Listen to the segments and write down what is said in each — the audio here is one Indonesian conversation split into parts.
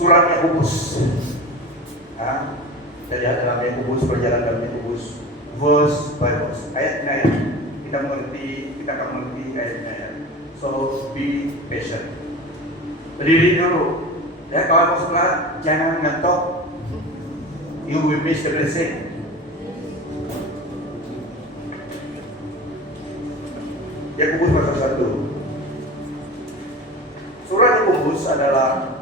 surat Yakobus. Kita lihat dalam Yakobus, berjalan dalam Yakobus, verse by verse, ayat-ayat. Kita akan mengerti ayat-ayat. So be patient. Berdiri dulu. Ya, kalau mau sholat jangan ngantuk. You will miss the blessing. Yakobus pasal 1. Surat Yakobus adalah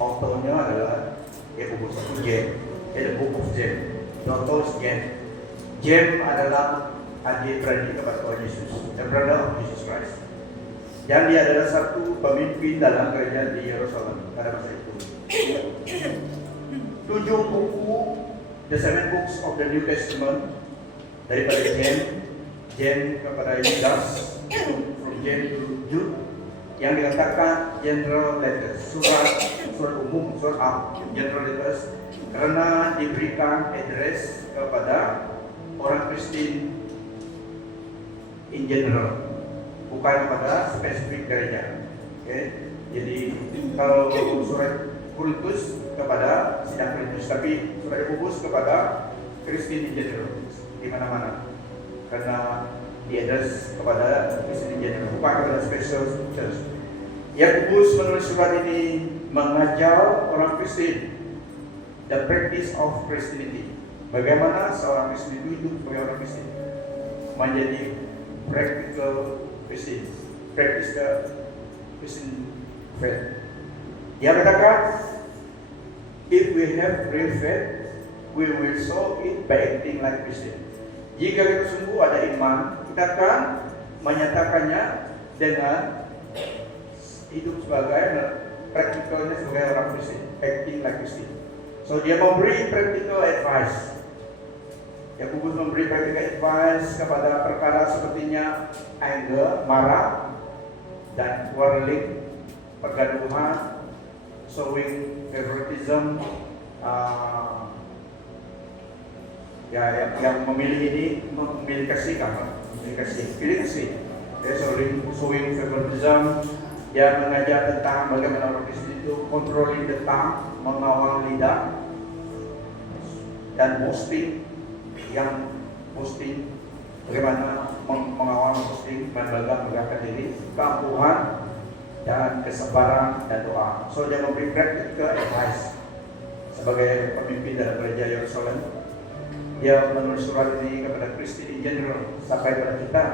authornya adalah Yakobus atau James. The book of James. The author is James. James adalah adik-beradik kepada Tuhan Yesus, the brother of Jesus Christ. Dan dia adalah satu pemimpin dalam kerajaan di Yerusalem pada masa itu. 7 buku, the 7 books of the New Testament, daripada James kepada Yudas, from James to Jude, yang dikatakan general letters, surat umum, surat general letters, karena diberikan address kepada orang Kristen in general, bukan kepada spesifik gereja. Okay? Jadi kalau surat Korintus kepada sidang Korintus, tapi surat Yakobus kepada Kristen in general, di mana-mana, karena di-address kepada Kristen in general, bukan kepada special church. Yakobus menulis surat ini mengajar orang Kristen the practice of Christianity. Bagaimana seorang Kristen itu hidup sebagai orang Kristen, menjadi practical Kristen, practice the Christian faith. Dia katakan, if we have real faith, we will show it by acting like Christian. Jika kita sungguh ada iman, kita akan menyatakannya dengan hidup sebagai practicalnya sebagai orang Kristen, acting like Christian. So dia memberi practical advice. Yakobus memberi practical advice kepada perkara sepertinya anger, marah, dan quarreling, pergaduhan, showing favoritism, yang memilih ini memilih kasih, pilih kasih. Dia showing favoritism, dia mengajar tentang bagaimana orang Kristen itu controlling the tongue, mengawal lidah, dan boasting, bagaimana mengawal boasting, membanggakan diri, keangkuhan, dan kesabaran dan doa. So dia memberi practical advice sebagai pemimpin dalam gereja Yerusalem. Dia menulis surat ini kepada Kristen in general sampai kepada kita.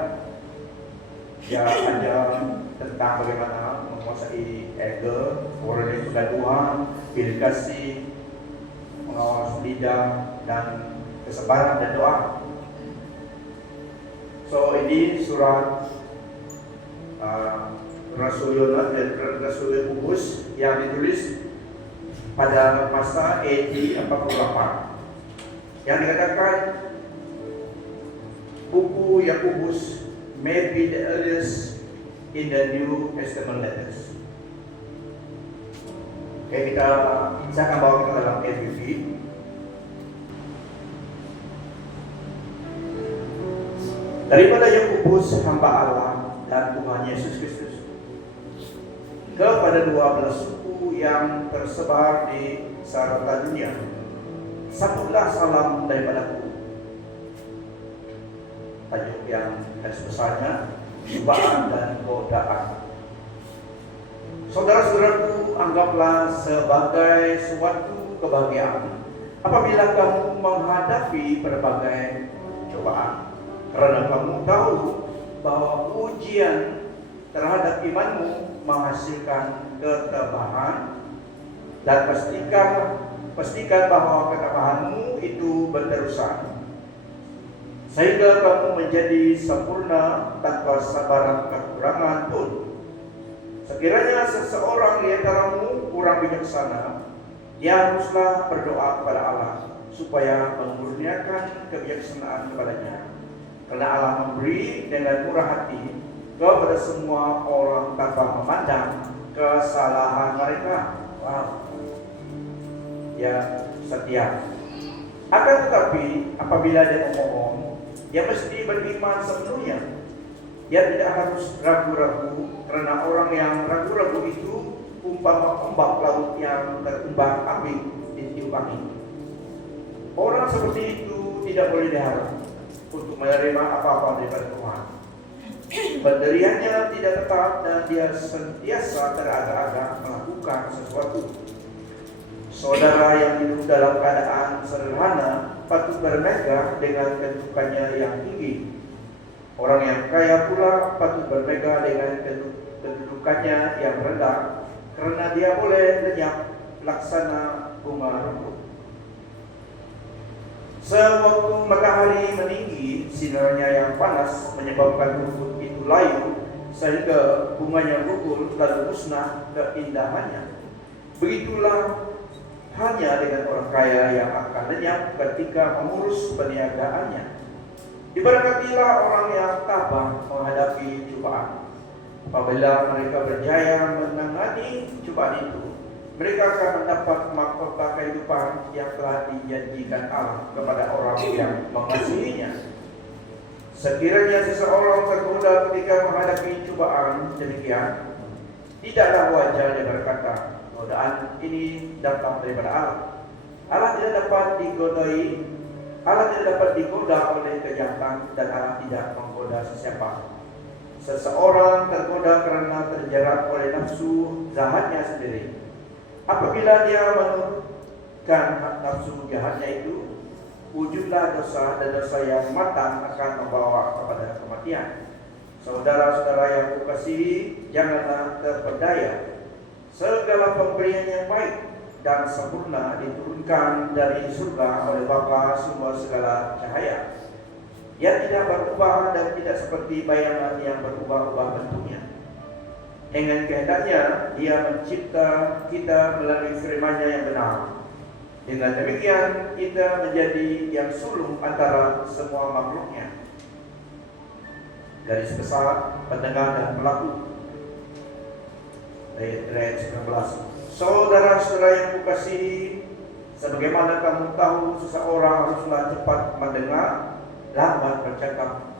Dia ajar tentang bagaimana menguasai ego, quarreling, kegaduhan, pilih kasih, mengawal lidah, dan kesabaran dan doa. So ini surat Rasul Yohanes dan Rasul Yakobus yang ditulis pada masa AD 48, yang dikatakan buku Yakobus may be the earliest in the New Testament letters. Oke, saya akan bawa kita dalam KJV. Daripada Yakobus hamba Allah dan Tuhan Yesus Kristus, kepada 12 suku yang tersebar di serata dunia, sambutlah salam daripadaku. Tajuk yang garis besarnya cobaan dan godaan. Saudara-saudaraku, anggaplah sebagai suatu kebahagiaan apabila kamu menghadapi berbagai cobaan, karena kamu tahu bahwa ujian terhadap imanmu menghasilkan ketabahan, dan pastikan bahwa ketabahanmu itu berterusan, sehingga kamu menjadi sempurna tanpa sabaran kekurangan pun. Sekiranya seseorang di antaramu kurang bijaksana, dia haruslah berdoa kepada Allah supaya mengurniakan kebijaksanaan kepadanya, karena Allah memberi dengan murah hati kepada semua orang tanpa memandang kesalahan mereka. Wow. Ya, setia. Akan tetapi apabila dia memohon, dia mesti beriman sepenuhnya. Dia tidak harus ragu-ragu, karena orang yang ragu-ragu itu umpama ombak laut yang terumbang-ambing ditiupangi. Orang seperti itu tidak boleh diharap untuk menerima apa-apa daripada Tuhan. Pendiriannya tidak tetap dan dia sentiasa teragak-agak melakukan sesuatu. Saudara yang hidup dalam keadaan sederhana patut bermegah dengan kedudukannya yang tinggi. Orang yang kaya pula patut bermegah dengan kedudukannya yang rendah, karena dia boleh lenyap laksana bunga rumput. Sewaktu matahari meninggi, sinarnya yang panas menyebabkan rumput itu layu, sehingga bunganya gugur lalu musnah keindahannya. Begitulah hanya dengan orang kaya yang akan lenyap ketika mengurus perniagaannya. Diberkatilah orang yang tabah menghadapi cobaan. Apabila mereka berjaya menangani cobaan itu, mereka akan mendapat mahkota kehidupan yang telah dijanjikan Allah kepada orang yang mengasihinya. Sekiranya seseorang tergoda ketika menghadapi cobaan demikian, tidaklah wajar dia berkata, godaan ini datang daripada Allah. Allah tidak dapat digoda oleh kejahatan, dan Allah tidak menggoda sesiapa. Seseorang tergoda karena terjerat oleh nafsu jahatnya sendiri. Apabila dia menurutkan nafsu jahatnya itu, wujudlah dosa, dan dosa yang matang akan membawa kepada kematian. Saudara-saudara yang kukasihi, janganlah terpedaya. Segala pemberian yang baik dan sempurna diturunkan dari surga oleh Bapa sumber segala cahaya. Ia tidak berubah dan tidak seperti bayangan yang berubah-ubah bentuknya. Dengan kehendaknya Dia mencipta kita melalui firman-Nya yang benar. Dengan demikian kita menjadi yang sulung antara semua makhluknya. Garis besar, pendengar dan pelaku. Ayat 19. Saudara-saudara yang kukasihi, sebagaimana kamu tahu, seseorang haruslah cepat mendengar, lambat bercakap,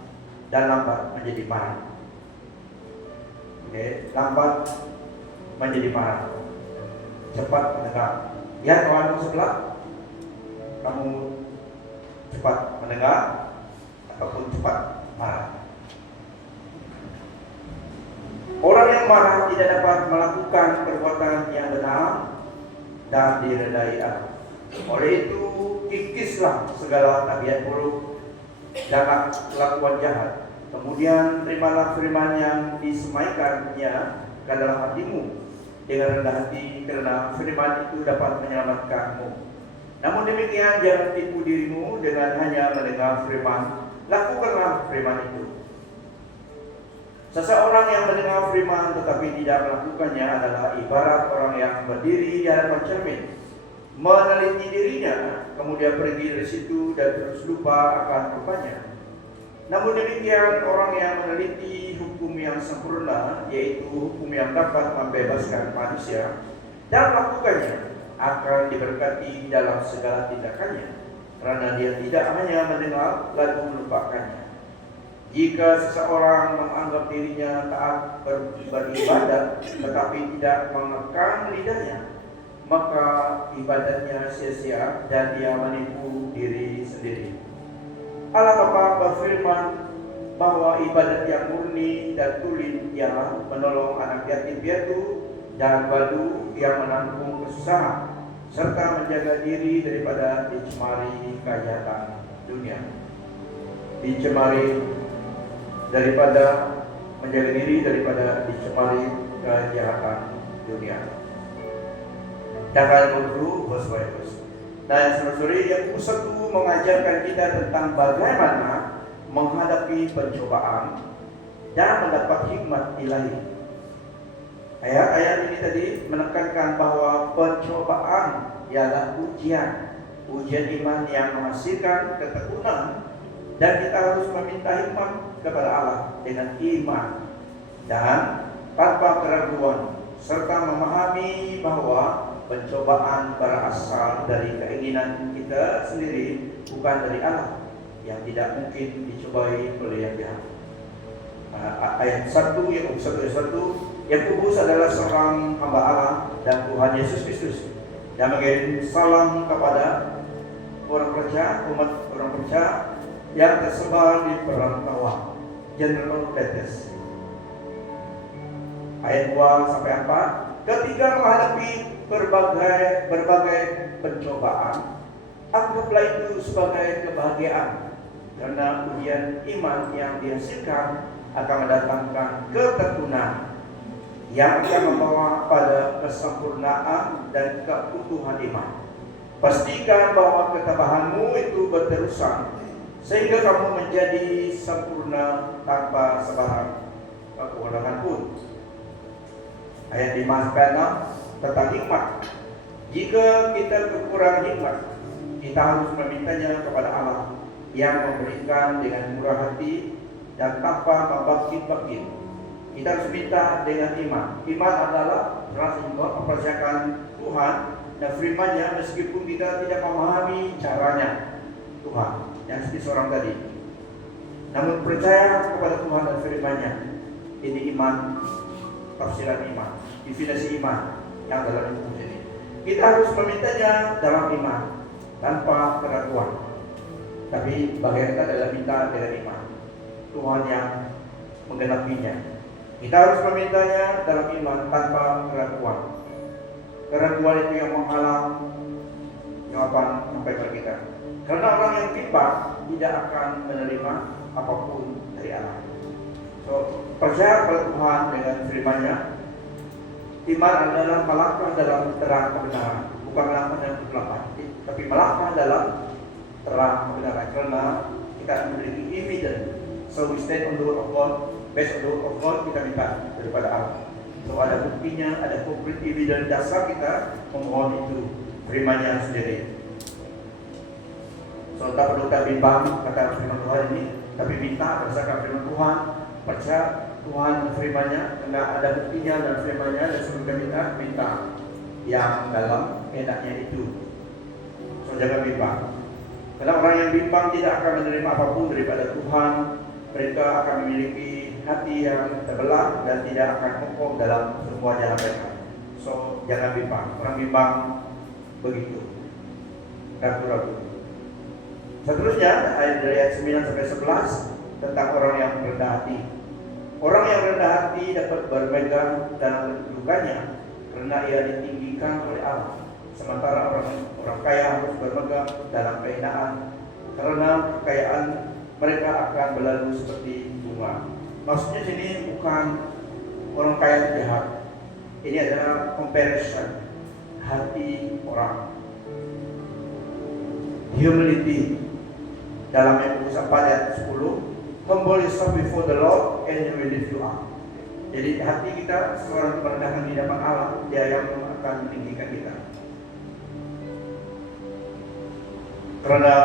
dan lambat menjadi marah. Lambat menjadi marah, cepat mendengar. Lihat kawanmu sebelah, kamu cepat mendengar ataupun cepat marah. Orang yang marah tidak dapat melakukan perbuatan yang benar dan diredai Allah. Oleh itu, kikislah segala tabiat buruk dan kelakuan jahat. Kemudian terimalah firman yang disemaikannya ke dalam hatimu dengan rendah hati, karena firman itu dapat menyelamatkanmu. Namun demikian, jangan tipu dirimu dengan hanya mendengar firman. Lakukanlah firman itu. Seseorang yang mendengar firman tetapi tidak melakukannya adalah ibarat orang yang berdiri di hadapan cermin, meneliti dirinya, kemudian pergi dari situ dan terus lupa akan rupanya. Namun demikian, orang yang meneliti hukum yang sempurna, yaitu hukum yang dapat membebaskan manusia, dan melakukannya, akan diberkati dalam segala tindakannya, karena dia tidak hanya mendengar lalu melupakannya. Jika seseorang menganggap dirinya taat beribadah tetapi tidak mengekang lidahnya, maka ibadatnya sia-sia dan dia menipu diri sendiri. Allah Bapa berfirman bahwa ibadat yang murni dan tulus ialah menolong anak yatim piatu dan badu yang menanggung kesusahan, serta menjaga diri daripada dicemari kejahatan dunia. Menjaga diri daripada dicemari kejahatan dunia. Jangan bodoh, bos-bos. Dan saudara-saudari, yang ke-1 mengajarkan kita tentang bagaimana menghadapi pencobaan dan mendapat hikmat ilahi. Ayat-ayat ini tadi menekankan bahwa pencobaan ialah ujian iman yang menghasilkan ketekunan, dan kita harus meminta hikmat kepada Allah dengan iman dan tanpa keraguan, serta memahami bahwa pencobaan berasal dari keinginan kita sendiri, bukan dari Allah yang tidak mungkin dicobai oleh yang jahat. Ayat 1 Yakobus 1 Yakobus adalah seorang hamba Allah dan Tuhan Yesus Kristus yang mengirim salam kepada orang percaya, umat orang percaya yang tersebar di perantauan General Baptist. Ayat 2 sampai 4, ketika menghadapi berbagai pencobaan, anggaplah itu sebagai kebahagiaan, karena ujian iman yang dihasilkan akan mendatangkan ketekunan yang akan membawa pada kesempurnaan dan keutuhan iman. Pastikan bahwa ketabahanmu itu berterusan sehingga kamu menjadi sempurna tanpa sebarang kekurangan pun. Ayat 5 sampai 6 tentang hikmat. Jika kita kekurangan hikmat, kita harus memintanya kepada Allah yang memberikan dengan murah hati dan tanpa membangkit-bangkit. Kita harus minta dengan iman. Iman adalah mempercayakan Tuhan dan firman-Nya meskipun kita tidak memahami caranya Tuhan, yang seperti seorang tadi. Namun percaya kepada Tuhan dan firman-Nya. Ini iman, tafsiran iman, definisi iman yang dalam buku ini. Kita harus memintanya dalam iman, tanpa keraguan. Tapi bagian kita adalah minta dengan iman. Tuhan yang menggenapinya. Kita harus memintanya dalam iman tanpa keraguan. Keraguan itu yang menghalang jawaban sampai kepada kita. Karena orang yang bimbang tidak akan menerima apapun dari Allah. So, percaya kepada Tuhan dengan firman-Nya. Iman adalah melangkah dalam terang kebenaran, bukan melangkah dalam kegelapan, tapi melangkah dalam terang kebenaran. Karena kita memiliki evidence. So we stand on the word of God. Based on the word of God, kita minta daripada Allah. So ada buktinya, ada concrete evidence dasar kita memohon itu firman-Nya sendiri. So tak perlu kita bimbang kata firman Tuhan ini, tapi minta berdasarkan firman Tuhan, percaya Tuhan firman-Nya, karena ada buktinya dan firman-Nya, dan sebelum kita minta yang dalam enaknya itu. So jangan bimbang. Karena orang yang bimbang tidak akan menerima apapun daripada Tuhan. Mereka akan memiliki hati yang terbelah dan tidak akan kokoh dalam semua jalan mereka. So jangan bimbang. Orang bimbang begitu, ragu-ragu. Seterusnya ayat dari ayat 9 sampai 11 tentang orang yang rendah hati. Orang yang rendah hati dapat bermegang dalam kedudukannya karena ia ditinggikan oleh Allah. Sementara orang kaya harus bermegang dalam kehinaan karena kekayaan mereka akan berlalu seperti bunga. Maksudnya sini bukan orang kaya itu jahat. Ini adalah comparison hati orang. Humility dalam ayat 4 ayat 10, humble yourself before the Lord and He will lift you up. Jadi hati kita seorang merendahkan di hadapan Allah, Dia yang akan meninggikan kita. Karena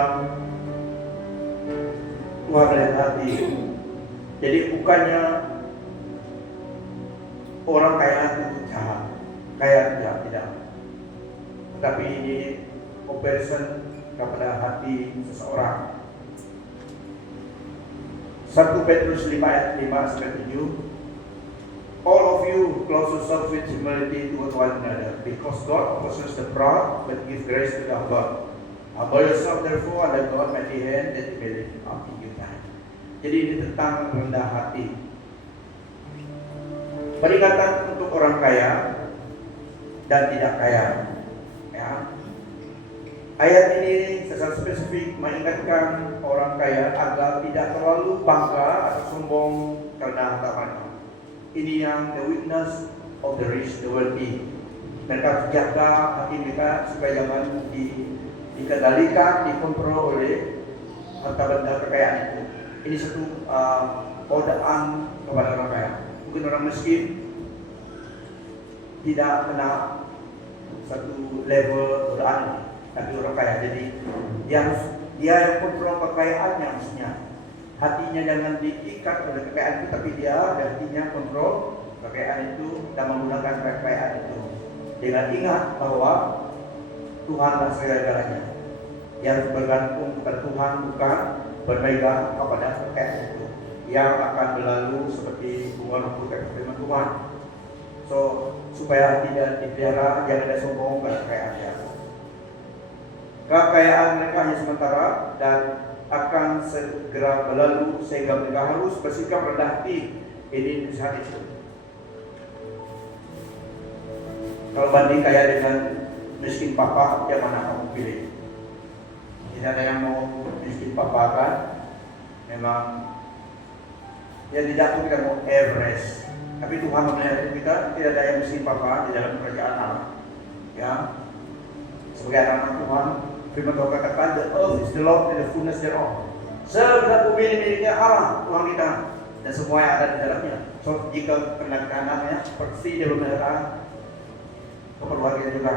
Tuhan melihat hati. Jadi bukannya orang kaya itu jahat, kaya tidak. Tetapi ini comparison kepada hati seseorang. 1 Petrus 5 ayat 5 sampai 7. All of you clothe yourself with humility toward one another, because God opposes the proud, but gives grace to the humble. Humble yourself therefore under God's mighty hand, that He may lift you up in due time. Jadi ini tentang rendah hati. Peringatan untuk orang kaya dan tidak kaya. Ya. Ayat ini secara spesifik mengingatkan orang kaya agar tidak terlalu bangga atau sombong karena harta mereka. Ini yang the weakness of the rich, the wealthy. Mereka jaga hati mereka supaya jangan dikendalikan, dikontrol oleh harta benda kekayaan itu. Ini satu godaan kepada orang kaya. Mungkin orang miskin tidak kena satu level godaan ini, tapi orang kaya. Jadi dia yang kontrol kekayaannya, maksudnya hatinya jangan diikat oleh kekayaan itu, tapi dia hatinya kontrol kekayaan itu dan menggunakan kekayaan itu dengan ingat bahwa Tuhanlah segala-galanya. Yang bergantung kepada Tuhan, bukan bermegang kepada kekayaan itu yang akan berlalu seperti bunga rumput kata firman Tuhan. So supaya tidak dipelihara, jangan ada sombong pada kekayaannya. Kekayaan mereka hanya sementara dan akan segera berlalu, sehingga mereka harus bersikap rendah hati ini saat itu. Kalau banding kaya dengan miskin papa, yang mana kamu pilih? Tidak ada yang mau miskin papa kan? Memang ya tidak pun kita mau average. Tapi Tuhan memelihara kita, tidak ada yang miskin papa di dalam kerajaan Allah. Ya, sebagai anak Tuhan, firman Tuhan katakan, the earth is the Lord and the fullness thereof. Segala bumi miliknya Allah, Tuhan kita, dan semua yang ada di dalamnya. So jika kenakan anaknya, seperti dia memelihara keperluan kita juga,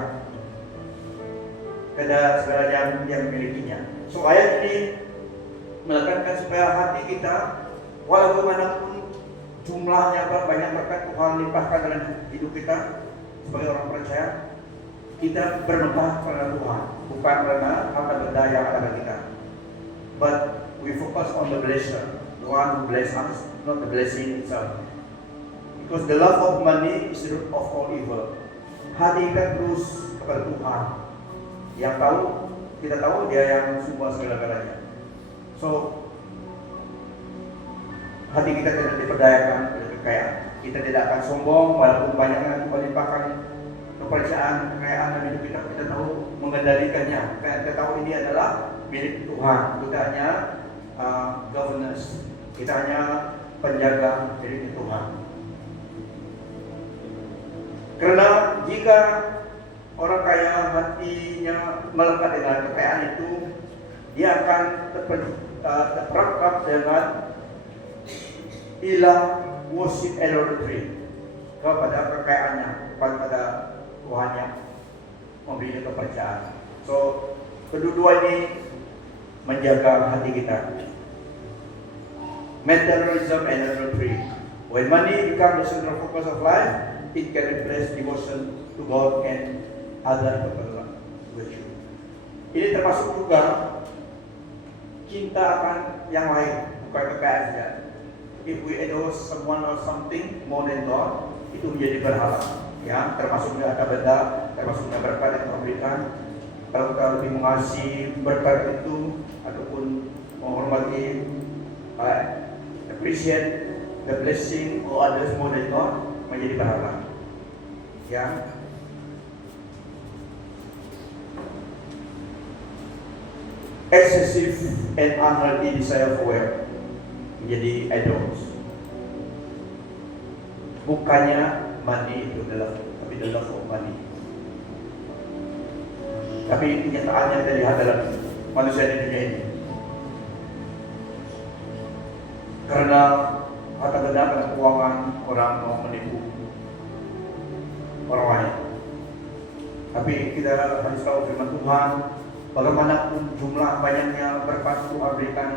kepada segala yang memilikinya. So ayat ini menekankan supaya hati kita, walaupun manapun jumlahnya banyak berkat Tuhan limpahkan dalam hidup kita sebagai orang percaya, kita bermegah kepada Tuhan, bukan karena harta benda yang ada pada kita. But we focus on the blesser, the one who bless us, not the blessing itself. Because the love of money is the root of all evil. Hati kita terus kepada Tuhan. Yang tahu, kita tahu Dia yang semua segala-galanya. So hati kita tidak diperdayakan oleh kekayaan. Kita tidak akan sombong walaupun banyak yang Tuhan limpahkan kepercayaan, kekayaan dalam hidup kita. Kita tahu mengendalikannya. Kita tahu ini adalah milik Tuhan. Kita hanya governance. Kita hanya penjaga milik Tuhan. Karena jika orang kaya hatinya melekat dengan kekayaan itu, dia akan terperangkap dengan ilah worship idolatry kepada kekayaannya, kepada Tuhannya, memberi kepercayaan. So kedua-dua ini menjaga hati kita. Materialism and idolatry. When money becomes the central focus of life, it can replace devotion to God and other virtue. Ini termasuk juga cinta akan yang lain, bukan kekayaan saja. If we adore someone or something more than God, itu menjadi berhala. Ya, termasuknya ada benda, termasuknya berkat yang Tuhan berikan. Kalau kita lebih mengasihi berkat itu ataupun menghormati, appreciate the blessing or others more than God, menjadi berhala. Ya. Excessive and unhealthy desire for wealth menjadi idols. Bukannya money itu adalah, tapi the love of money. Tapi kenyataannya kita lihat dalam manusia di dunia ini. Karena harta benda, karena keuangan, orang mau menipu orang lain. Tapi kita harus tahu firman Tuhan, bagaimanapun jumlah banyaknya berkat Tuhan berikan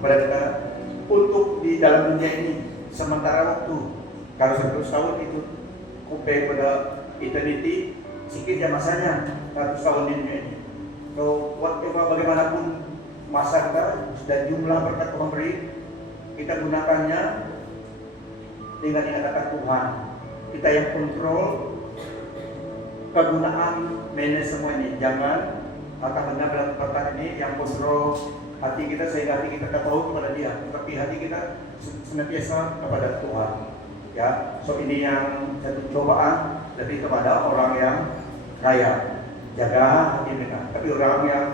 kepada kita untuk di dalam dunia ini sementara waktu. Kalau 100 tahun itu compare pada eternity, sedikit ya masanya 100 tahun di dunia ini. So whatever, bagaimanapun masa kita dan jumlah berkat Tuhan beri, kita gunakannya dengan yang kata Tuhan. Kita yang kontrol kegunaan manage semua ini. Jangan harta benda dalam perkara ini yang kontrol hati kita sehingga hati kita tahu kepada Dia, tapi hati kita senantiasa kepada Tuhan. Ya, so ini yang satu cobaan dari kepada orang yang kaya. Jaga hati mereka. Tapi orang yang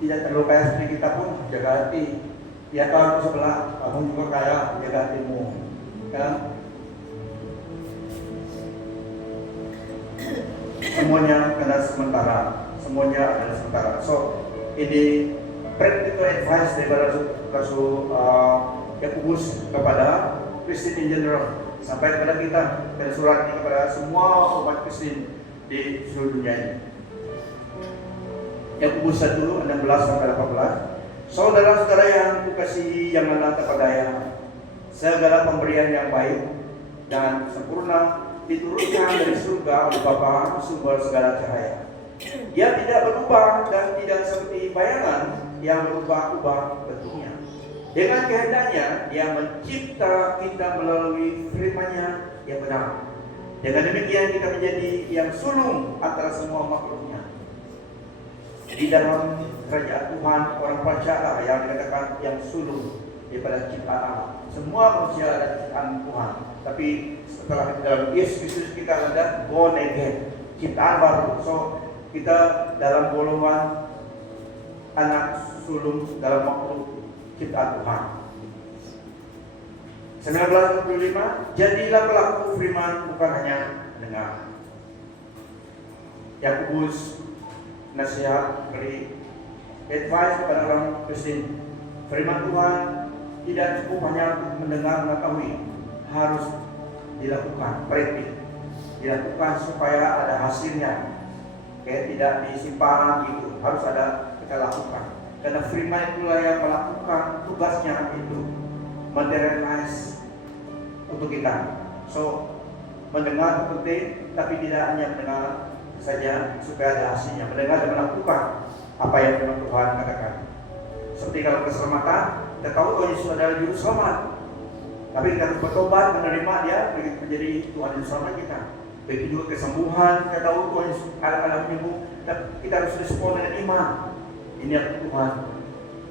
tidak terlalu kaya seperti kita pun jaga hati. Ya, kalau sebelah kamu juga kaya, jaga hatimu. Ya. Semuanya adalah sementara. Semuanya adalah sementara. So ini practical advice daripada Rasul Yakobus kepada Kristen in general, sampai kepada kita, dan surat ini kepada semua umat Kristen di seluruh dunia ini. Yakobus 1:16-18. Saudara-saudara yang kukasihi, janganlah terpedaya. Segala pemberian yang baik dan sempurna diturunkan dari surga oleh Bapa, sumber segala cahaya. Dia tidak berubah dan tidak seperti bayangan yang berubah-ubah bentuknya. Dengan kehendaknya, Dia mencipta kita melalui firman-Nya yang benar. Dengan demikian kita menjadi yang sulung antara semua makhluknya. Di dalam kerajaan Tuhan, orang percaya yang dikatakan yang sulung daripada ciptaan Allah. Semua manusia adalah ciptaan Tuhan. Tapi setelah kita dalam Yesus Kristus kita ada born again, ciptaan baru. So kita dalam golongan anak sulung dalam makhluk ciptaan Tuhan. 19:25, jadilah pelaku firman, bukan hanya dengar. Yakobus nasihat, beri advice kepada orang Kristen. Firman Tuhan tidak cukup hanya untuk mendengar mengetahui, harus dilakukan, praktik, dilakukan supaya ada hasilnya. Kayak tidak disimpan gitu, harus ada kita lakukan. Karena firman itulah yang melakukan tugasnya itu materialize untuk kita. So mendengar penting, tapi tidak hanya mendengar saja supaya ada hasilnya. Mendengar dan melakukan apa yang firman Tuhan katakan. Seperti kalau keselamatan, kita tahu bahwa Yesus adalah juru selamat. Tapi kita harus bertobat, menerima Dia menjadi Tuhan dan selamat kita. Begitu juga kesembuhan, kita tahu Tuhan Yesus adalah penyembuh. Kita harus respon dengan iman. Ini yang Tuhan.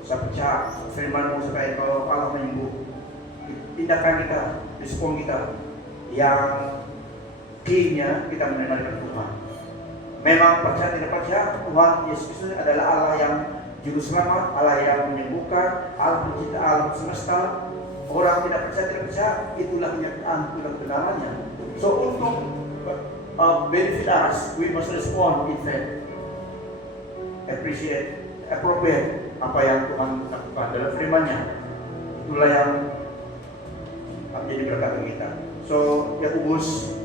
Saya percaya firman-Mu supaya kalau Allah menyembuh, tindakan kita, respon kita yang key-nya kita menerima dengan Tuhan. Memang percaya tidak percaya, Tuhan Yesus Kristus adalah Allah yang juru selamat, Allah yang menyembuhkan, Allah pencipta alam semesta. Orang tidak percaya, itulah kenyataan, itulah kebenarannya. So untuk benefit us, we must respond in faith, appreciate, appropriate apa yang Tuhan lakukan dalam firman-Nya. Itulah yang menjadi berkat bagi kita. So Yakobus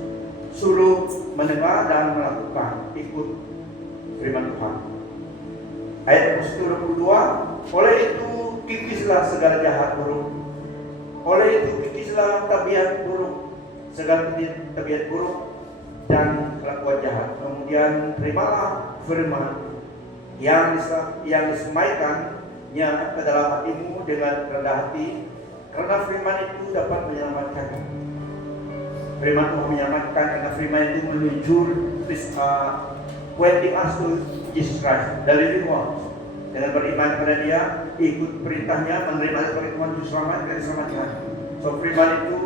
suruh mendengar dan melakukan, ikut firman Tuhan. Ayat 22, oleh itu kikislah segala jahat buruk. Oleh itu kikislah tabiat buruk, segala tabiat buruk dan kelakuan jahat. Kemudian terimalah firman yang disemaikannya ke dalam hatimu dengan rendah hati, karena firman itu dapat menyelamatkan. Firman Tuhan menyelamatkan karena firman itu menuju pointing us to Jesus Christ, the living one. Dengan beriman kepada Dia, ikut perintahnya, menerima sebagai Tuhan Juru Selamat dan diselamatkan. So firman itu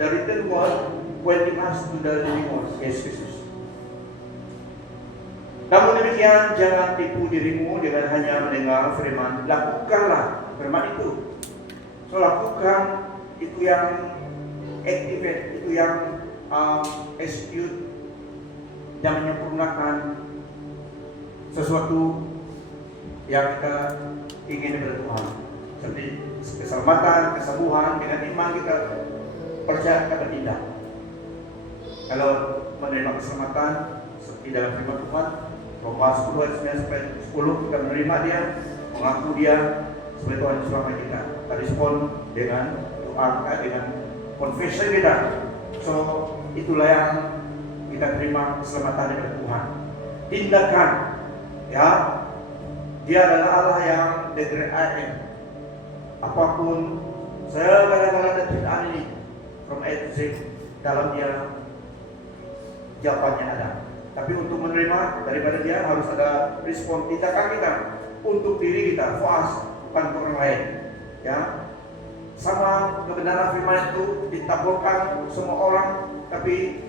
the written word pointing us to the living one, Yesus Kristus. Namun demikian, jangan tipu dirimu dengan hanya mendengar firman. Lakukanlah firman itu. So lakukan itu yang activate, itu yang execute dan menyempurnakan sesuatu yang kita ingin dari Tuhan. Seperti keselamatan, kesembuhan, dengan iman kita percaya kita bertindak. Kalau menerima keselamatan seperti dalam firman Tuhan, Roma 10 ayat 9 sampai 10, kita menerima Dia, mengaku Dia sebagai Tuhan dan Selamat kita. Kita respon dengan doa kita, dengan confession kita. So itulah yang kita terima keselamatan dari Tuhan. Tindakan, ya, Dia adalah Allah yang the great I am. Apapun segala-galanya dan ciptaan ini from A to Z, dalam Dia jawabannya ada. Tapi untuk menerima daripada Dia harus ada respon tindakan kita untuk diri kita, for us, bukan untuk orang lain. Ya, sama kebenaran firman itu ditaburkan semua orang, tapi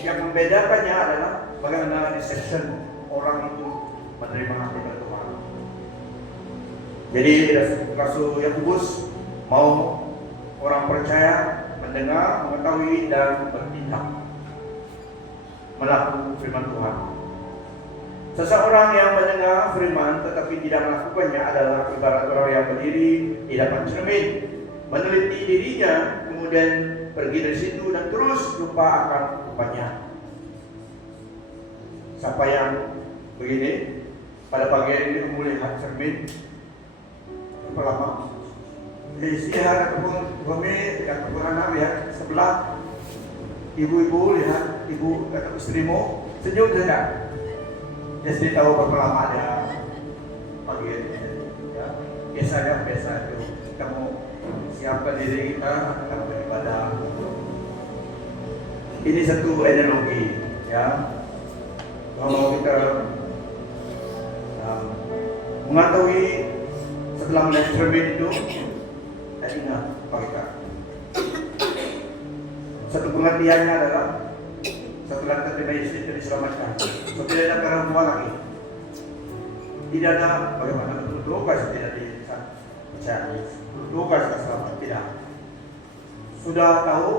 yang membedakannya adalah bagaimana reception orang itu menerima daripada Tuhan. Jadi Rasul Yakobus mau orang percaya mendengar, mengetahui dan bertindak melakukan firman Tuhan. Seseorang yang mendengar firman tetapi tidak melakukannya adalah ibarat orang yang berdiri di depan cermin, meneliti dirinya, kemudian pergi dari situ dan terus lupa akan rupanya. Siapa yang begini pada pagi hari ini melihat cermin berapa lama? Lihat ataupun suami ataupun anak lihat sebelah, ibu-ibu lihat ibu atau istrimu senyum saja. Jadi tahu berapa lama dia pagi ini. Ya, biasa itu. kita mau siapkan diri kita akan beribadah. Ini satu analogi, ya. Kalau kita mengetahui setelah melihat cermin itu, dan ingat apa kita. Satu pengertiannya adalah setelah kita terima Yesus itu diselamatkan. So, tidak ada keraguan lagi. Tidak ada bagaimana doa tidak dicari, doa selamat tidak. Sudah tahu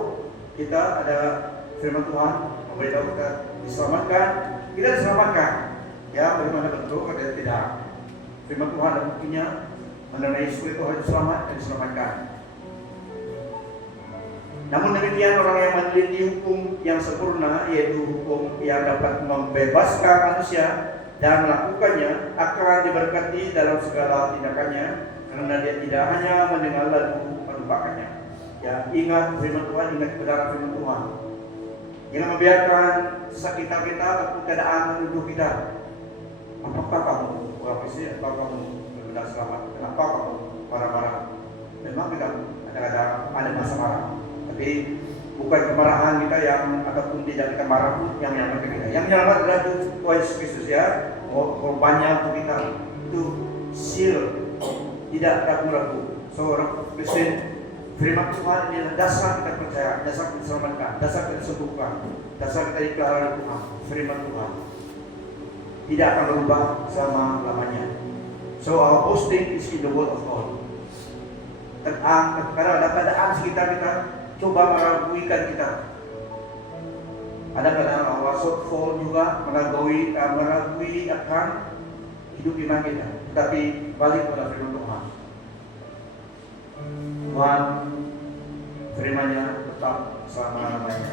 kita ada firman Tuhan memberitahu kita diselamatkan, kita diselamatkan. Ya, bagaimana bentuk atau tidak. Firman Tuhan dan buktinya mengenai Yesus itu harus selamat dan diselamatkan. Namun demikian orang yang meneliti hukum yang sempurna, yaitu hukum yang dapat membebaskan manusia dan melakukannya, akan diberkati dalam segala tindakannya, karena dia tidak hanya mendengar lalu melupakannya. Ya, ingat firman Tuhan, ingat kebenaran firman Tuhan. Jangan membiarkan sekitar kita atau keadaan menuduh kita. Apakah kamu orang Kristen? Apakah kamu benar selamat? Kenapa kamu marah-marah? Memang kita ada masa marah. Tapi bukan kemarahan kita yang ataupun tidak kita marah pun yang menyelamatkan kita. Yang menyelamatkan adalah Tuhan Yesus Kristus, ya. Korbannya untuk kita itu seal, tidak ragu-ragu. Seorang Kristen, firman Tuhan ini adalah dasar kita percaya, dasar kita diselamatkan, dasar kita disembuhkan, dasar kita dipelihara Tuhan. Firman Tuhan tidak akan berubah selama-lamanya. So our boasting is in the word of God. Karena ada keadaan sekitar kita coba meragukan kita. Ada keadaan our shortfall juga meragui akan hidup iman kita. Tetapi balik pada firman Tuhan. Tuhan firman-Nya tetap selama-lamanya.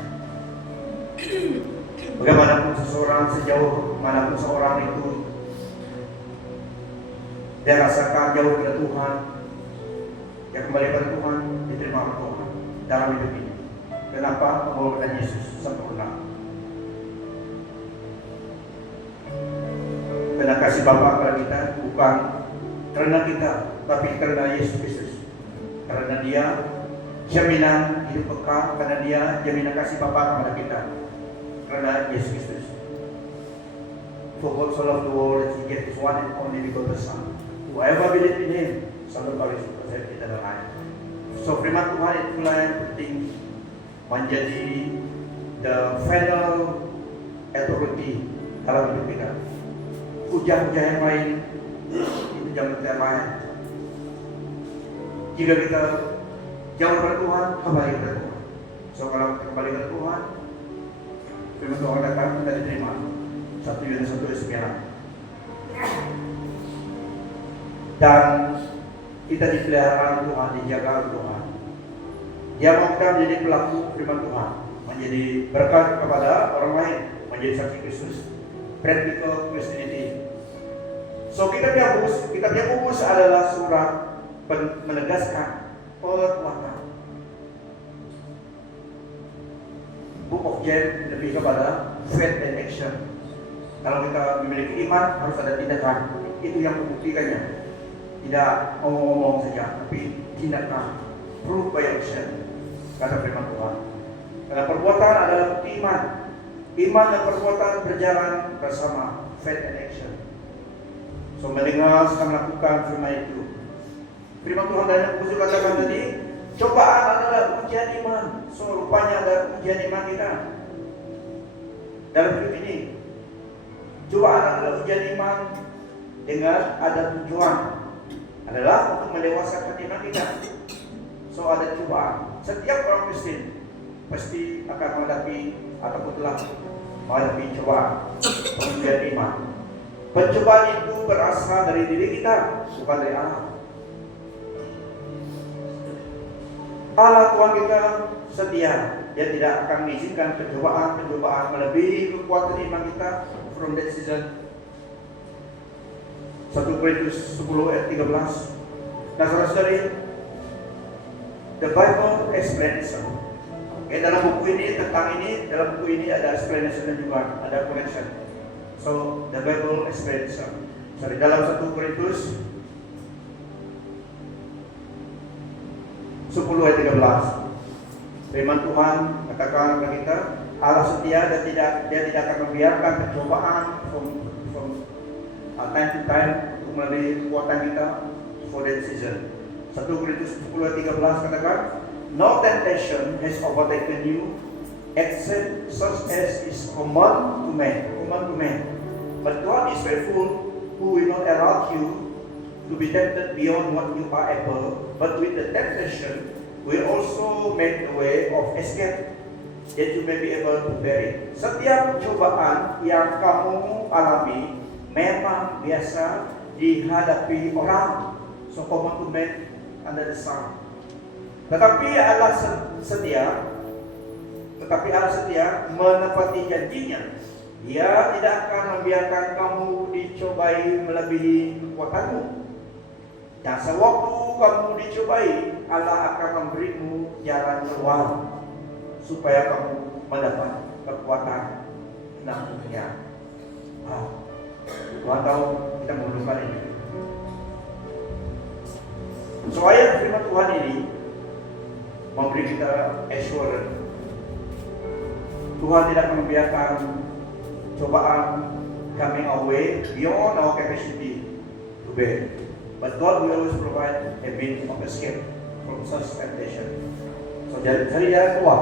Bagaimanapun seseorang, sejauh manapun seorang itu dia rasakan jauh dari Tuhan, dia kembali pada Tuhan, diterima oleh Tuhan dalam hidup ini. Kenapa? Pengorbanan Yesus sempurna. Karena kasih Bapa kepada kita bukan karena kita, tapi karena Yesus Kristus. Karena Dia jaminan hidup kekal, karena Dia jaminan kasih Bapa kepada kita. Karena Yesus Kristus. For God so loved the world that He gave His one and only begotten Son. Whoever believe in Him shall not perish but have eternal life. So firman Tuhan itulah yang penting menjadi the final authority dalam hidup kita. Hujah-hujah yang lain itu jangan kita main. Jika kita jauh dari Tuhan, kembali kepada Tuhan. So kalau kita kembali kepada Tuhan, firman Tuhan datang, kita diterima. 1 Yohanes 1:9. Dan kita dipelihara oleh Tuhan, dijaga oleh Tuhan. Dia mau kita menjadi pelaku firman Tuhan, menjadi berkat kepada orang lain, menjadi saksi Kristus. Practical Christianity. So kitab Yakobus adalah surat menegaskan perbuatan. Book of James lebih kepada faith and action. Kalau kita memiliki iman, harus ada tindakan. Itu yang membuktikannya. Tidak ngomong-ngomong saja, tapi tindakan. Proof by action, kata firman Tuhan. Karena perbuatan adalah bukti iman. Iman dan perbuatan berjalan bersama, faith and action. So mendengar sedang melakukan firman itu. Firman Tuhan dan Yakobus katakan tadi, cobaan adalah ujian iman. So rupanya ada ujian iman kita dalam hidup ini. Cobaan adalah ujian iman dengan ada tujuan, adalah untuk mendewasakan iman kita. So ada cobaan. Setiap orang Kristen pasti akan menghadapi ataupun telah menghadapi cobaan, ujian iman. Pencobaan itu berasal dari diri kita, bukan dari Allah. Allah Tuhan kita setia. Dia tidak akan mengizinkan pencobaan melebihi kekuatan iman kita from that season. 1 Korintus 10 ayat 13. Nah saudara-saudari, the Bible explanation. Dalam buku ini, dalam buku ini ada explanation dan juga ada connection. So, the Bible explanation. Dalam 1 Korintus 10 ayat 13. Firman Tuhan katakan kepada kita, Allah setia dan Dia tidak akan membiarkan pencobaan from time to time untuk melalui kekuatan kita for that season. 1 Korintus 10 ayat 13 katakan, no temptation has overtaken you except such as is common to man. But God is faithful, who will not allow you to be tempted beyond what you are able, but with the temptation will also make the way of escape, that you may be able to bear it. Setiap cobaan yang kamu alami memang biasa dihadapi orang, so common to man under the sun. Tetapi Allah setia menepati janjinya. Dia tidak akan membiarkan kamu dicobai melebihi kekuatanmu. Dan sewaktu kamu dicobai, Allah akan memberimu jalan keluar supaya kamu mendapat kekuatan menangnya. Tuhan tahu kita memerlukan ini. So ayat firman Tuhan ini memberi kita assurance. Tuhan tidak membiarkan cobaan coming our way beyond our capacity to bear. But God will always provide a means of escape from such temptation. So cari jalan keluar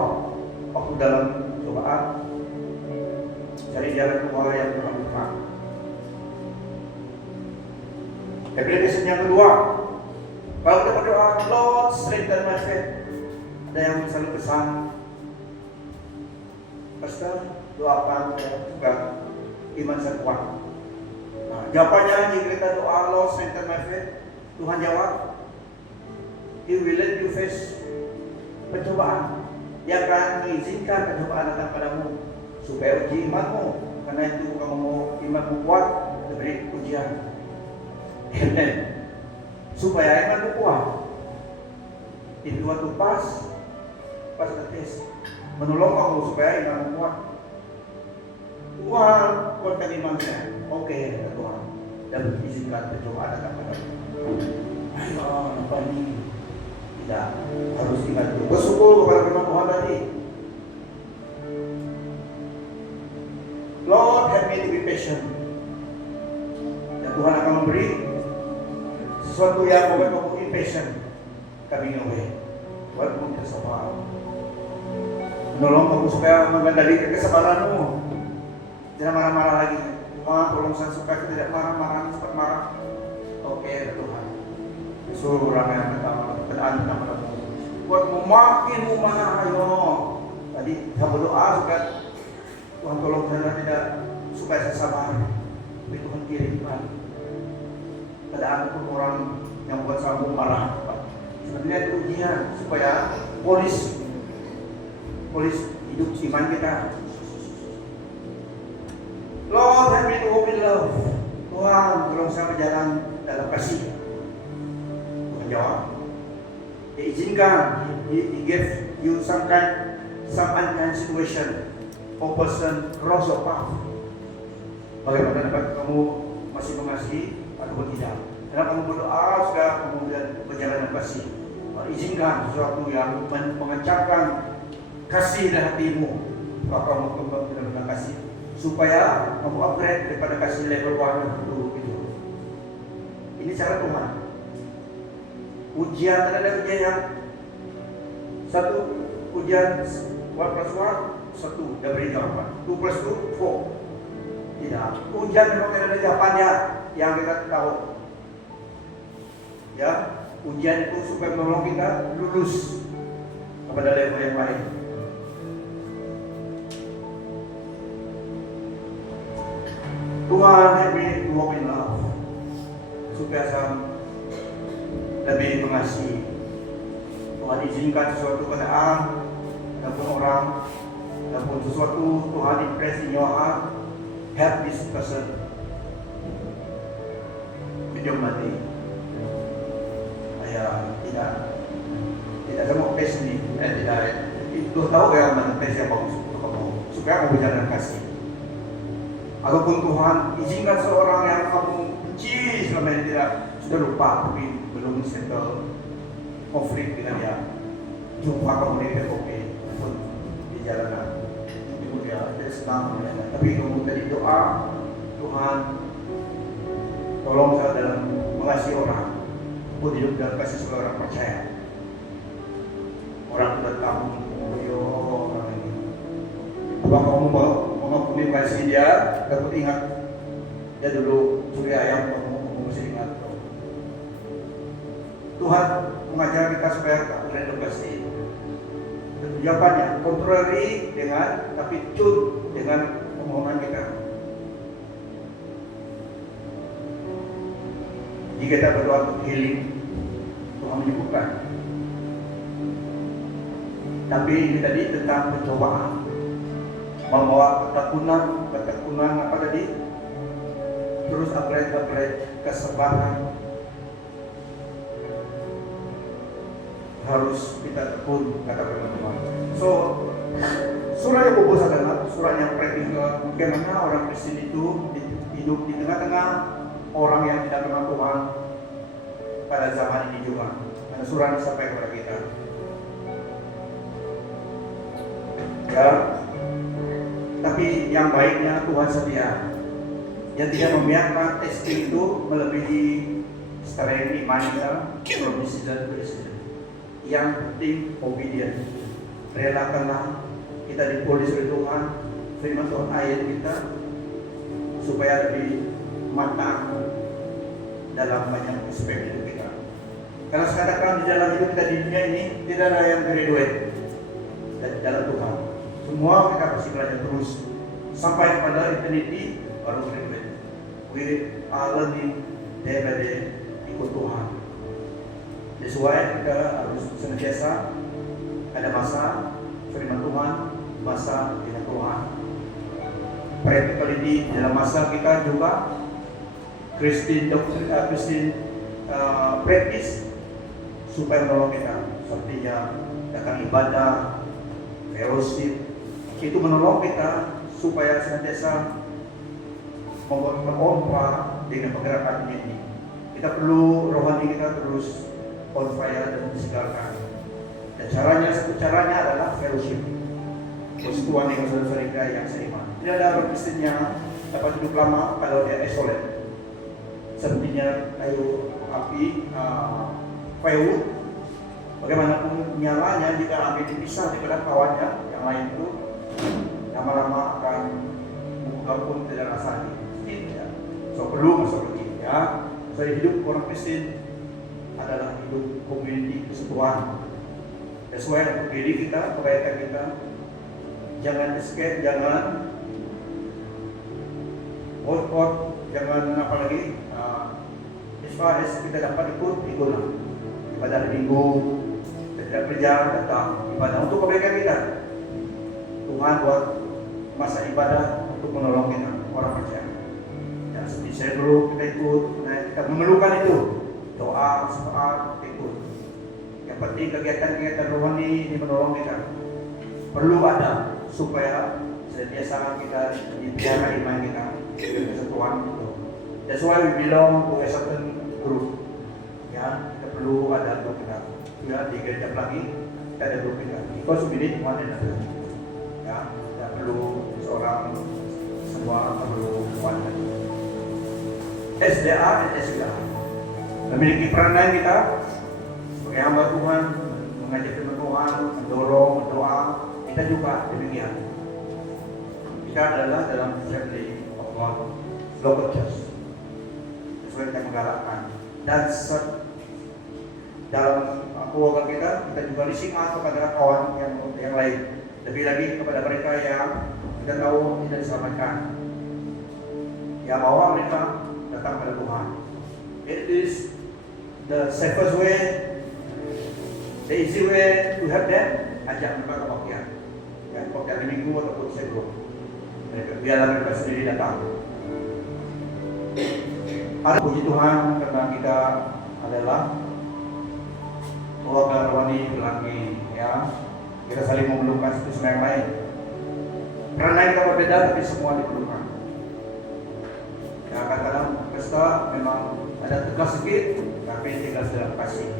waktu dalam cobaan. Cari jalan keluar yang Tuhan buka. Application yang kedua, kalau kita berdoa, Lord strengthen my faith. Ada yang selalu pesan, Pastor, doakan saya juga iman saya kuat. Nah, jawabannya jika kita doa, Lord strengthen my faith, Tuhan jawab, He will let you face pencobaan. Dia akan mengizinkan pencobaan datang padamu supaya uji imanmu. Karena itu kamu mau imanmu kuat, diberi ujian. Amen. Supaya imanmu kuat. Itu waktu pas the test. Menolong kamu supaya imanmu kuat. Tuhan kuatkan iman saya. Oke, kata Tuhan. Dan izinkan pencobaan datang padamu. Ayo, apa ini? Tidak harus ingat itu. Bersyukur kepada firman Tuhan tadi. Lord, help me to be patient. Dan Tuhan akan memberi sesuatu yang membuat kamu impatient coming away. Tuhan pun bersabar. Menolong kamu supaya mengendalikan kesabaranmu. Jangan marah-marah lagi. Tuhan, tolong saya supaya tidak marah-marah, cepat marah. Oke, Tuhan. Suruh orang yang pertama, berdoa pertama. Buat makin marah, ayo. Tadi saya berdoa supaya Tuhan tolong saya tidak supaya saya sabar. Tapi Tuhan kirimkan keadaan pun orang yang buat saya marah. Sebenarnya itu ujian supaya polis hidup iman kita. Lord, help me to walk in love. Tuhan, tolong saya berjalan dalam kasih. Tuhan jawab. Dia izinkan. He gave you some unkind situation or person cross your path. Bagaimana dapat kamu masih mengasihi atau tidak? Karena kamu berdoa sudah kemudian berjalan dalam kasih. Izinkan sesuatu yang mengencangkan kasih dalam hatimu. Kalau kamu kembali dalam kasih, supaya kamu upgrade daripada kasih level 1 dulu itu. Ini cara Tuhan. Ujian ada ujian yang satu ujian 1 plus 1 1 dan beri jawaban. 2 plus 2 4. Tidak. Ujian memang tidak ada jawabannya yang kita tahu. Ya, ujian itu supaya menolong kita lulus kepada level yang lain. Tuhan help me to walk in love, supaya saya lebih mengasihi. Tuhan izinkan sesuatu keadaan ataupun orang ataupun sesuatu Tuhan impress in your heart, help this person. Hidup mati. Saya tidak sama tes ini, tidak itu tahu yang mana tes yang bagus untuk kamu supaya kamu berjalan kasih. Ataupun Tuhan izinkan seorang yang kamu benci selama ini sudah lupa tapi belum settle konflik dengan dia. jumpa komunitas kopi pun di jalanan. Kemudian dia senang, tapi kemudian tadi doa, Tuhan tolong saya dalam mengasihi orang, pun hidup dalam kasih seorang orang percaya. Orang sudah tahu, yo orang ini. Tuhan kamu mengampuni kasih dia, dapat ingat dia dulu suri ayam, kamu mesti ingat. Tuhan mengajar kita supaya tak boleh pasti. Jawabannya kontrari dengan tapi tune dengan permohonan kita. Jika kita berdoa untuk healing, Tuhan menyembuhkan. Tapi ini tadi tentang pencobaan, membawa ketekunan apa tadi? Terus upgrade kesabaran. Harus kita tekun, kata teman-teman. So, surah yang bobos adalah surah yang praktikal. Bagaimana orang Kristen itu hidup di tengah-tengah orang yang tidak kenal Tuhan pada zaman ini juga. Karena surah ini sampai kepada kita. Ya, tapi yang baiknya Tuhan setia. Yang tidak membiarkan testing itu melebihi strength iman kita, promise dan presiden. Yang penting obedient. Relakanlah kita dipolis oleh Tuhan, firman Tuhan ayat kita supaya lebih matang dalam banyak aspek hidup kita. Karena sekarang di dalam hidup kita di dunia ini tidak ada yang graduate dari dalam Tuhan. Semua kita pasti belajar terus sampai kepada eternity baru graduate. We are learning day by day ikut Tuhan. That's why kita harus senantiasa ada masa firman Tuhan, masa dengan Tuhan. Practicality dalam masa kita juga Christian practice supaya menolong kita. Sepertinya datang ibadah, fellowship, itu menolong kita supaya senantiasa membuat pompa dengan pergerakan ini. Kita perlu rohani kita terus on fire dan disegarkan. Dan satu caranya adalah fellowship. Persekutuan dengan saudara-saudara yang seiman. Tidak ada orang Kristen yang dapat hidup lama kalau dia isolate. Sepertinya kayu api firewood. Bagaimanapun nyalanya jika api dipisah daripada kawannya yang lain itu lama-lama akan membuka pun tidak rasanya. Tidak. So perlu masuk lagi ya. So hidup orang Kristen adalah hidup community persekutuan. Sesuai dengan diri kita, kebaikan kita. Jangan escape, jangan out, jangan apa lagi. As far as kita dapat ikutlah. Ibadah minggu, tidak kerja, tetap ibadah untuk kebaikan kita. Tuhan buat masa ibadah untuk menolong kita, orang percaya. Ya, seperti saya dulu kita ikut, kita memerlukan itu. Doa, sepakat, ikut. Yang penting kegiatan-kegiatan rohani ini menolong kita. Perlu ada supaya sentiasa kita dijaga iman kita, kesatuan itu. That's why we belong to a certain group. Ya, kita perlu ada grup kita. Ya, di gereja lagi kita ada grup kita. Because we need one another. Ya, kita perlu seorang semua perlu one another. SDA dan SDA. Memiliki peranan kita sebagai hamba Tuhan, mengajak firman Tuhan, mendorong, berdoa. Kita juga demikian. Kita adalah dalam family of God, local church. Sesuai kita menggalakkan. Dan dalam keluarga kita juga reaching out kepada kawan yang lain. Lebih lagi kepada mereka yang kita tahu tidak diselamatkan. Ya, bawa mereka datang kepada Tuhan. It is the safest way, the easy way to help them. Ajak mereka ke bagian. Ya, bagian minggu ataupun sebelum. Biarlah mereka sendiri datang. Ada puji Tuhan karena kita adalah keluarga rohani lagi, ya. Kita saling memerlukan satu sama yang lain. Peranan kita berbeda tapi semua diperlukan. Ya, kadang-kadang pesta memang ada tegas sedikit, tapi tegas dalam kasih.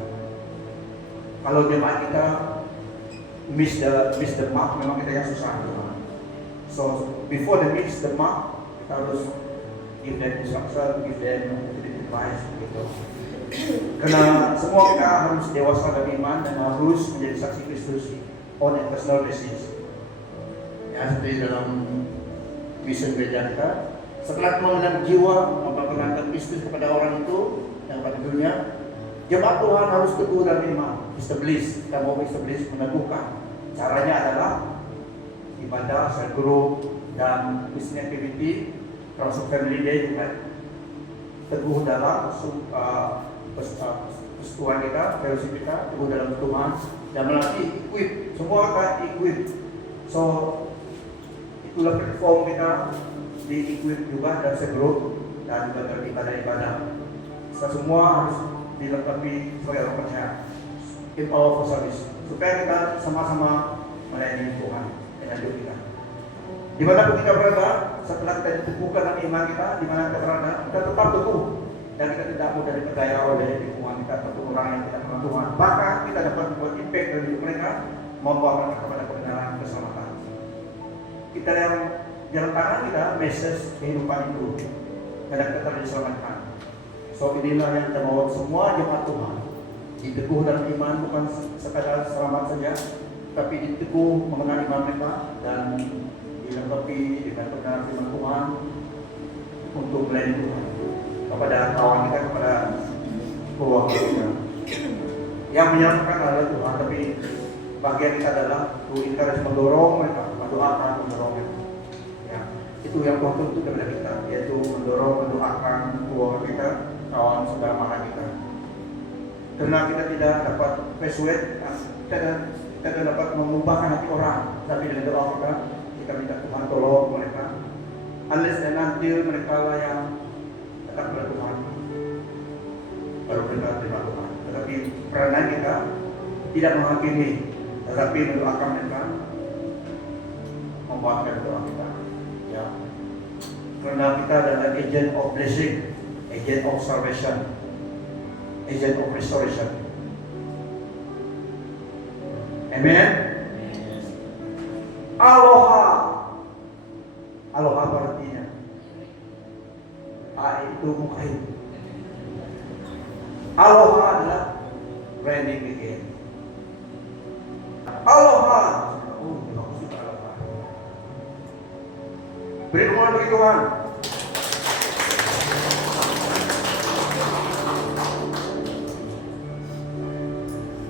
Kalau jemaat kita miss the mark, memang kita yang susah. So before they miss the mark, kita harus give them instruction, give them advice gitu. Karena semua kita harus dewasa dalam iman dan harus menjadi saksi Kristus on a personal basis. Ya, seperti dalam misi gereja kita, setelah mengenal jiwa, memperkenalkan Kristus kepada orang itu yang pada dunia, jemaat Tuhan harus teguh dalam iman. Establish, kita mau establish, meneguhkan. Caranya adalah ibadah, cell group, dan Christian activity, termasuk family day juga. Teguh dalam persekutuan kita, fellowship kita, teguh dalam Tuhan, dan melatih equip, semua kita equip. So itulah platform kita di equip juga dan segrup dan juga ibadah-ibadah. Kita semua harus dilengkapi sebagai orang percaya in our service supaya kita sama-sama melayani Tuhan dengan hidup kita. Di mana pun kita berada, setelah kita diteguhkan dalam iman kita, di mana kita berada, kita tetap teguh dan kita tidak mudah diperdaya oleh lingkungan kita atau orang yang tidak mengenal Tuhan. Bahkan kita dapat membuat impact dalam hidup mereka, membawa mereka kepada kebenaran keselamatan. Kita yang jalan tangan kita, message kehidupan itu, dan kita telah diselamatkan. So inilah yang kita bawa semua jemaat Tuhan, diteguh dalam iman, bukan sekadar selamat saja, tapi diteguh mengenal iman mereka dan dilengkapi dengan kebenaran firman Tuhan untuk melayani Tuhan kepada kawan kita, kepada keluarga kita. Yang menyelamatkan adalah Tuhan, tapi bagian kita adalah kita harus mendorong mereka, mendoakan, mendorong mereka. Ya, itu yang Tuhan tuntut kepada kita, yaitu mendorong, mendoakan keluarga kita, kawan saudara mara kita. Karena kita tidak dapat persuade, kita tidak dapat mengubahkan hati orang, tapi dengan doa kita minta Tuhan tolong mereka. Unless and until mereka lah yang tetap kepada Tuhan, baru mereka terima Tuhan. Tetapi peranan kita tidak menghakimi, tetapi mendoakan mereka, membuatkan doa kita. Ya. Karena kita adalah agent of blessing, agent of salvation, agent of restoration. Amen. Aloha. Aloha artinya itu mukhaim. Aloha adalah branding again. Aloha. Oh, bagus aloha. Beri kemuliaan bagi Tuhan.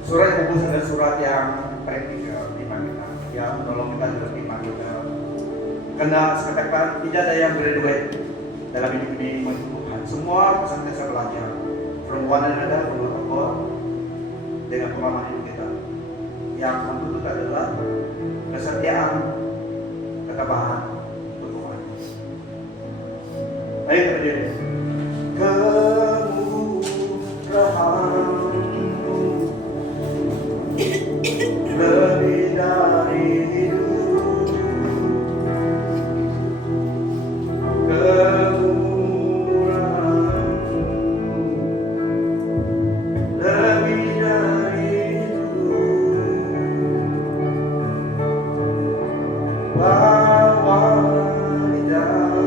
Surat Yakobus adalah surat yang praktikal iman kita, yang menolong kita dalam iman kita. Karena sekatakan tidak ada yang graduate dalam hidup ini Tuhan. Semua pesan saya belajar from one another, from God, dengan pengalaman hidup kita. Yang menuntut adalah kesetiaan, ketabahan untuk Tuhan. Ayo kita berdiri. Lebih dari hidup, kemurahan-Mu lebih dari hidup, bahwa di dalam-Mu memuji Engkau.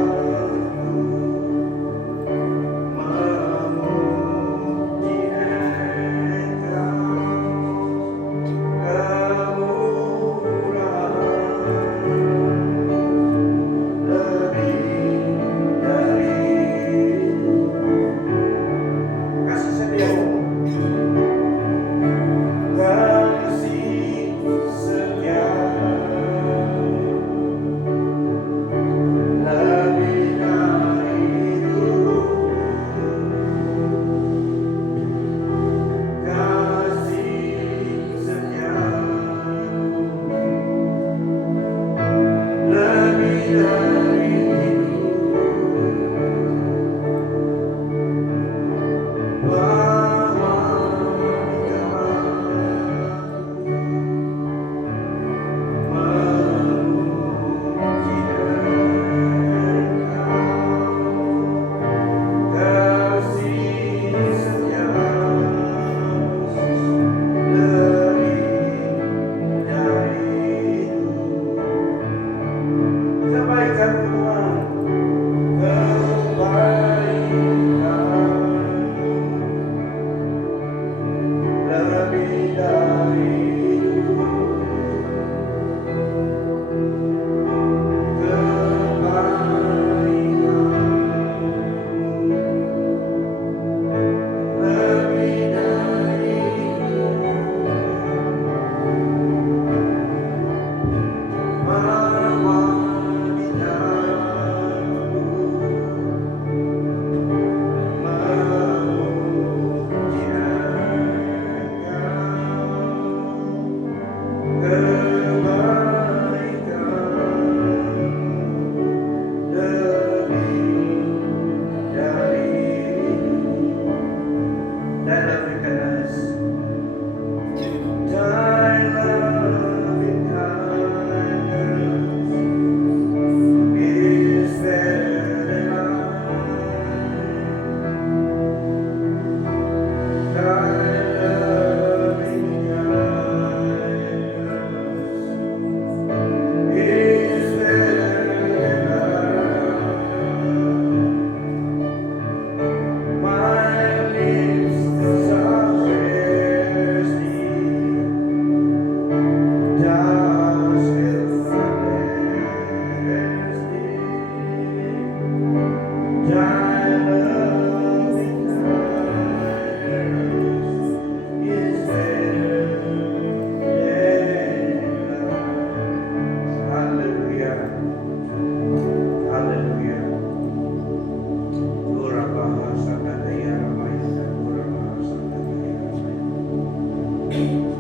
kebaikan Tuhan, lebih dari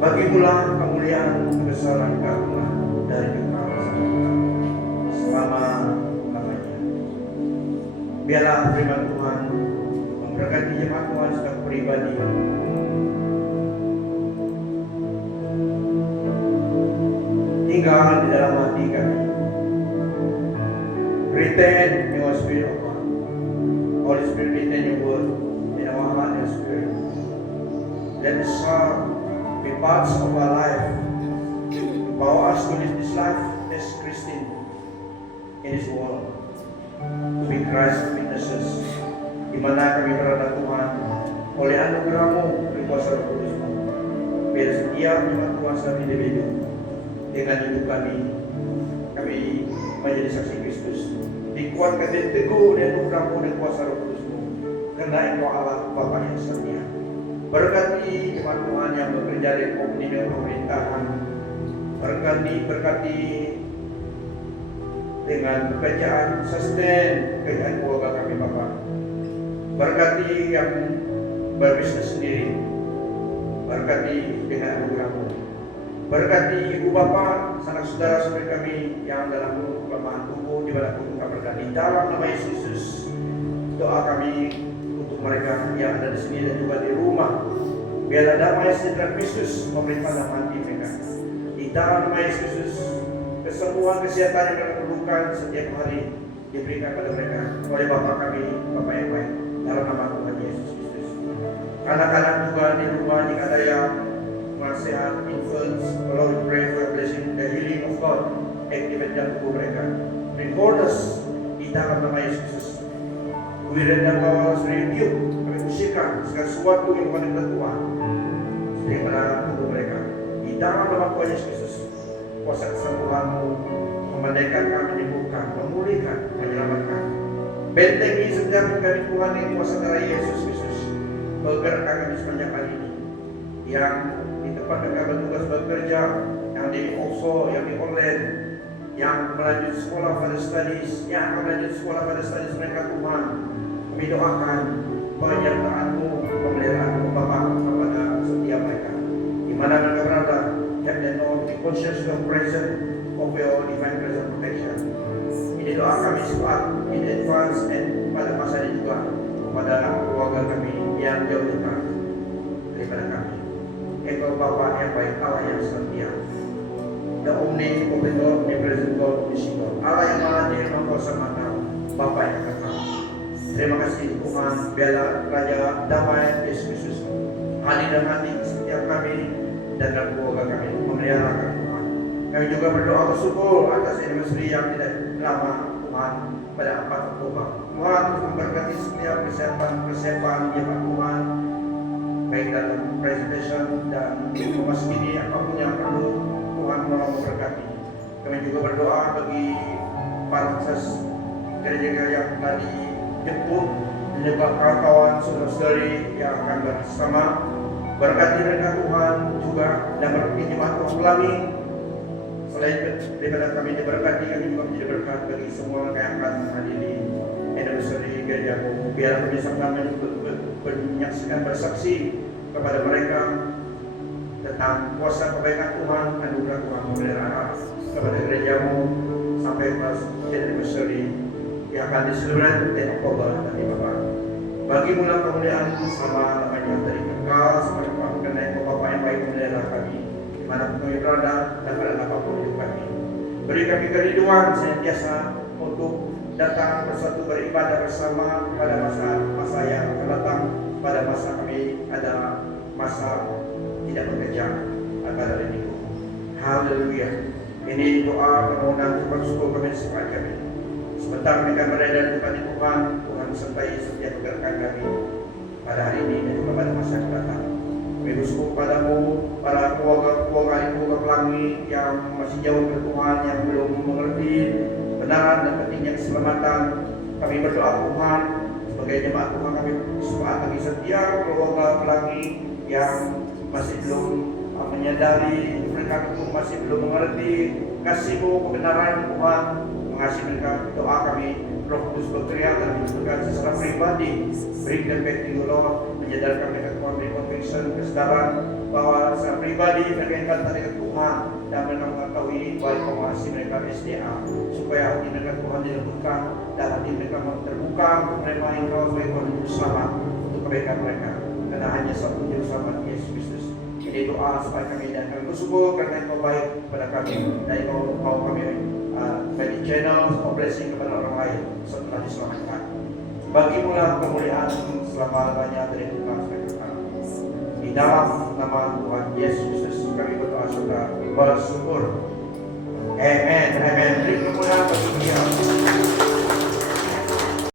bagimulah kemuliaan kebesaran karena dari Tuhan selama-lamanya. Biarlah firman Tuhan memberkati jemaat Tuhan secara pribadi, tinggal di dalam hati kami. Retain your spirit of God. Holy Spirit, retain your word in our heart and spirit. Let us be parts of our life. Empower us to live this life as Christian in this world. To be Christ witnesses. Di mana kami berada Tuhan, oleh anugerah-Mu, oleh kuasa Roh Kudus-Mu. Biar setiap jemaat Tuhan saat ini hidup dengan hidup kami menjadi saksi Kristus. Dikuatkan dan teguh dan anugerah-Mu dan kuasa Roh Kudus-Mu. Karena Engkau Allah Bapa yang setia. Berkati jemaat Tuhan yang bekerja di komuni pemerintahan. Berkati dengan pekerjaan sustain pekerjaan keluarga kami Bapa. Berkati yang berbisnis sendiri. Berkati dengan anugerah-Mu. Berkati Ibu Bapa, sanak saudara-saudara kami yang dalam kelemahan tubuh di bawah kutuk berkati dalam nama Yesus. Doa kami untuk mereka yang ada di sini dan juga di rumah. Biarlah damai sejahtera Kristus memerintah dalam hati mereka. Di dalam nama Yesus, kesembuhan kesehatan yang mereka perlukan setiap hari diberikan kepada mereka oleh Bapa kami, Bapa yang baik, dalam nama Tuhan Yesus Kristus. Anak-anak juga di rumah jika ada yang sehat, infants, Lord, we pray for blessing the healing of God. Activate dalam tubuh mereka. Bring wholeness di dalam nama Yesus. We render our rebuke, kami usikan segala sesuatu yang bukan dari Tuhan daripada tubuh mereka. Di dalam nama Tuhan Yesus, kuasa kesembuhan-Mu memandaikan kami, menyembuhkan, memulihkan, menyelamatkan. Bentengi setiap kami Tuhan dengan kuasa darah Yesus Kristus. Bergerakkan kami sepanjang hari ini. Yang di tempat mereka bertugas bekerja, yang di OXO, yang di online, yang melanjut sekolah pada studies, yang akan melanjut sekolah pada studies mereka Tuhan. Kami doakan penyertaan-Mu, pemeliharaan-Mu Bapa kepada setiap mereka. Di mana mereka berada, let them know the conscious and present of your divine presence protection. Ini doa kami sekuat in advance and pada masa ini juga kepada keluarga kami yang jauh dekat daripada kami. Engkau Bapa yang baik, Allah yang setia, the omnipotent God, omnipresent God, omniscient God, Allah yang maha hadir, maha kuasa, maha tahu, Bapa yang kekal. Terima kasih Tuhan, biarlah Raja damai Yesus Kristus hadir dalam hati setiap kami dan dalam keluarga kami, memelihara kami Tuhan. Kami juga berdoa bersyukur atas anniversary yang tidak lama Tuhan pada 4 Oktober. Tuhan terus memberkati setiap persiapan jemaat Tuhan, baik dalam presentation dan memasuki apapun yang perlu, Tuhan menolong memberkati. Kami juga berdoa bagi para gereja-gereja yang telah dijemput dan juga kawan-kawan saudara-saudari yang akan bersama. Berkati mereka Tuhan juga dan berkati jemaat Tuhan kami. Selain daripada kami diberkati, kami juga menjadi berkat bagi semua yang akan menghadiri anniversary gerejamu. Biar kami sama-sama menyaksikan bersaksi kepada mereka tentang kuasa kebaikan Tuhan, anugerah Tuhan memelihara kepada gerejamu sampai pas anniversary yang akan diselebrasi 10 Oktober nanti Bapak. Bagi mula kemuliaan sama namanya dari kekal sampai mengenai Bapak yang baik memelihara kami dimanapun kami berada dan pada apapun hidup kami. Beri kami kerinduan senantiasa untuk datang bersatu beribadah bersama pada masa yang akan datang, pada masa kami ada masa tidak bekerja pada hari Minggu. Haleluya. Ini doa permohonan bersyukur kami semua kami. Sebentar mereka berada di depan Tuhan, Tuhan sertai setiap pergerakan kami pada hari ini dan juga pada masa yang datang. Kami bersyukur padamu, para keluarga ibu pelangi yang masih jauh dari Tuhan, yang belum mengerti kebenaran dan pentingnya keselamatan. Kami berdoa Tuhan, sebagai jemaat Tuhan kami semua bagi setiap keluarga pelangi yang masih belum menyadari, mereka masih belum mengerti kasih-Mu, kebenaran Tuhan. Mengasihi mereka, doa kami Roh Kudus bekerja dan menunjukkan secara pribadi, bring them back to you Lord, menyadarkan mereka Tuhan, beri conviction, kesadaran bahwa secara pribadi mereka ingin kata dengan Tuhan dan mereka mengetahui baik mengasihi mereka SDA, supaya hati mereka Tuhan dilembutkan dan hati mereka terbuka untuk menerima Engkau sebagai Tuhan Juru Selamat untuk kebaikan mereka, karena hanya satu Juru Selamat Yesus Kristus. Ini doa supaya kami dan kami bersyukur karena Engkau baik kepada kami dan Engkau mau kami menjadi channel of blessing kepada orang lain setelah diselamatkan. Bagimulah kemuliaan selama-lamanya dari Tuhan sampai kekal. Di dalam nama Tuhan Yesus Kristus kami berdoa serta bersyukur. Amen. Amen. Beri kemuliaan bagi Dia.